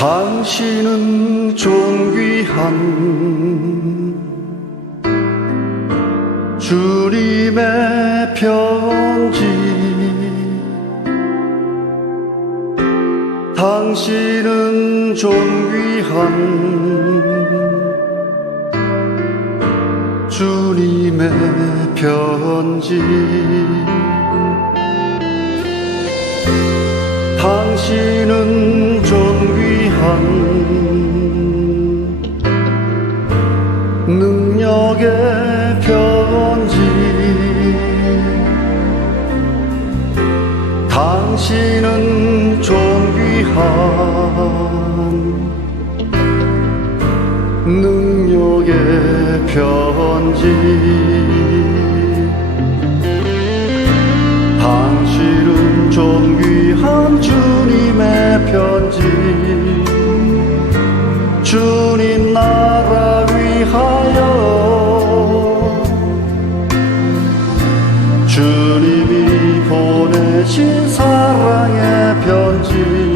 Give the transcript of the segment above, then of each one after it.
당신은 존귀한 주님의 편지. 당신은 존귀한 주님의 편지. 당신은 한 능력의 편지. 당신은 존귀한 능력의 편지 주님이 보내신 사랑의 편지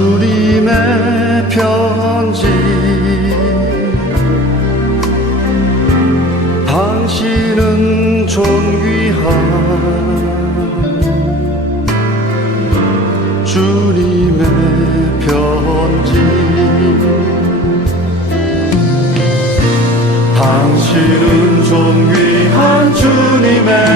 주님의 편지. 당신은 존귀한 주님의 편지. 당신은 존귀한 주님의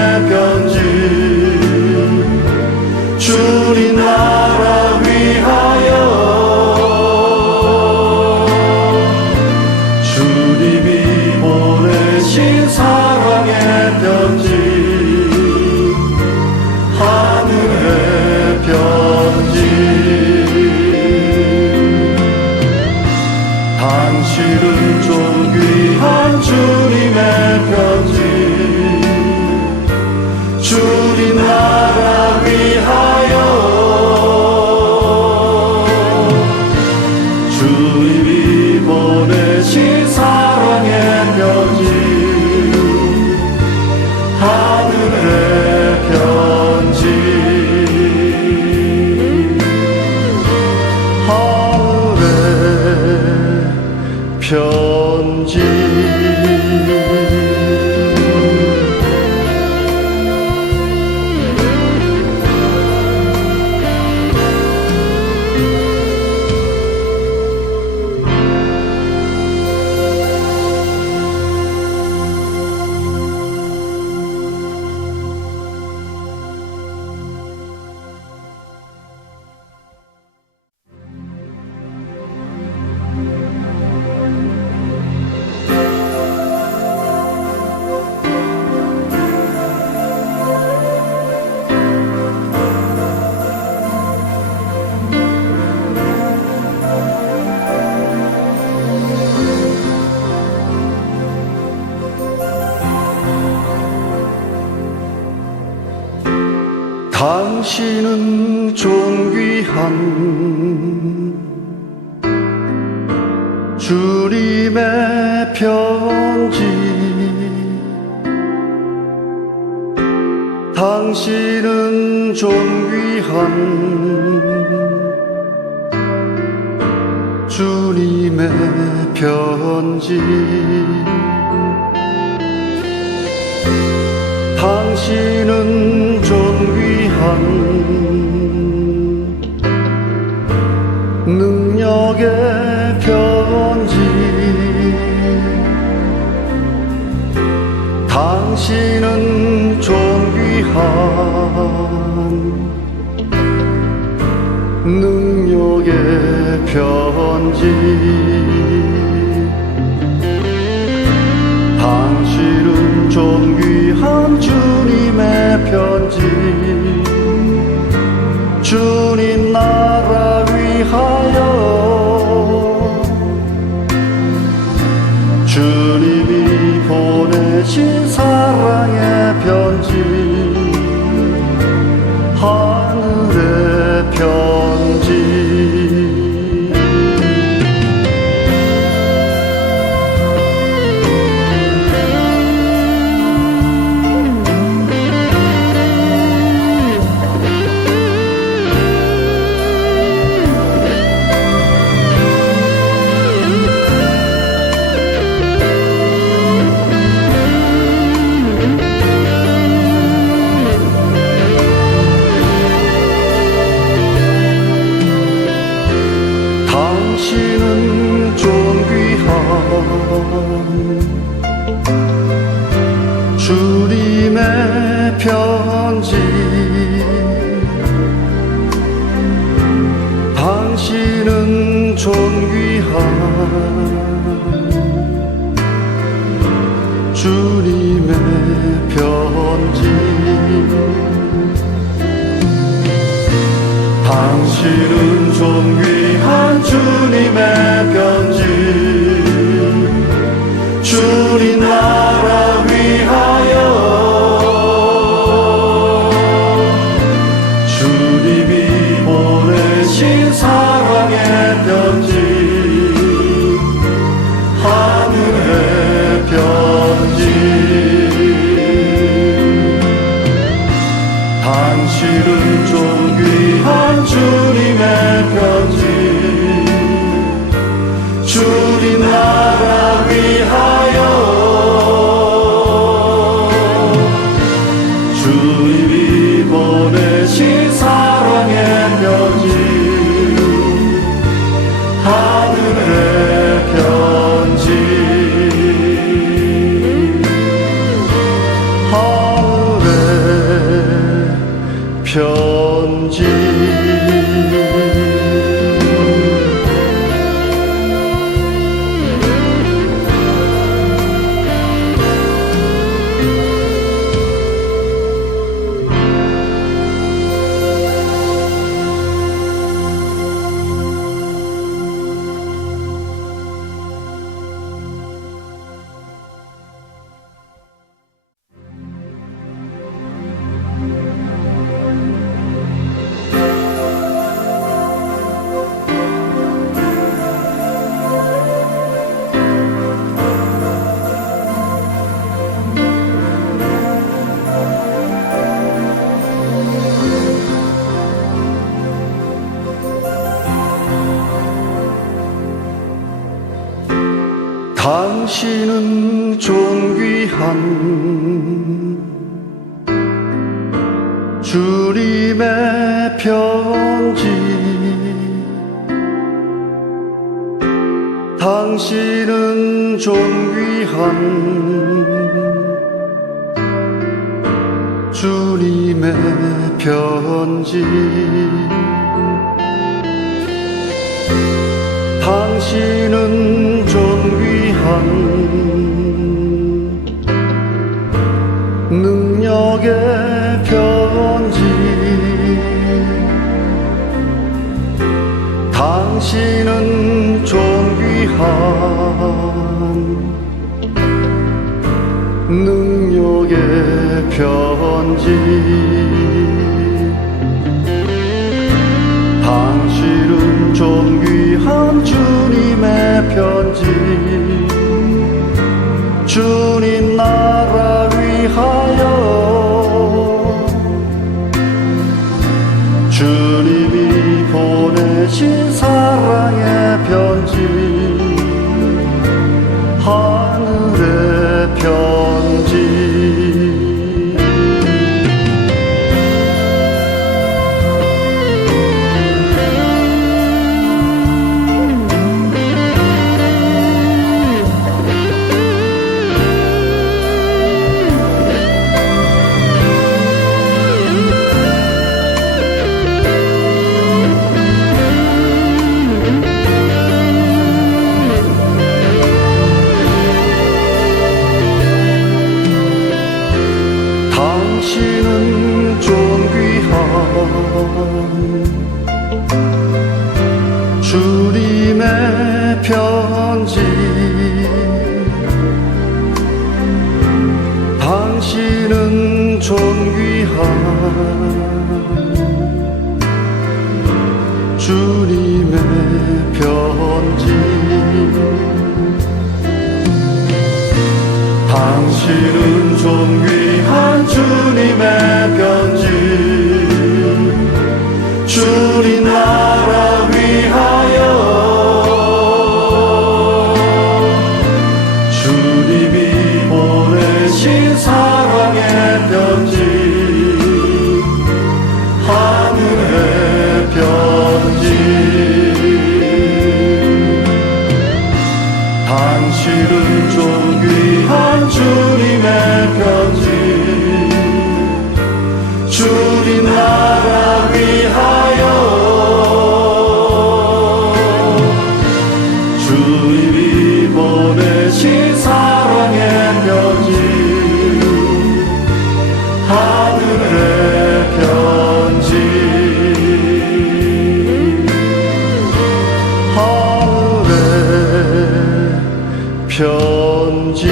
당신은 존귀한 주님의 편지. 주님 나라 편 당신은 존귀한 주님의 편지. 당신은 존귀한 주님의 편지. 당신은 당신은 존귀한 능력의 편지 yo. 편지. 당신은 존귀한 주님의 편지. 당신은 존귀한 당신은 존귀한 능력의 편지. 당신은 존귀한 주님의 편지. 주 yo. 당신은 존귀한 주님의 편지. 당신은 존귀한 주님의 편지. 주님 편지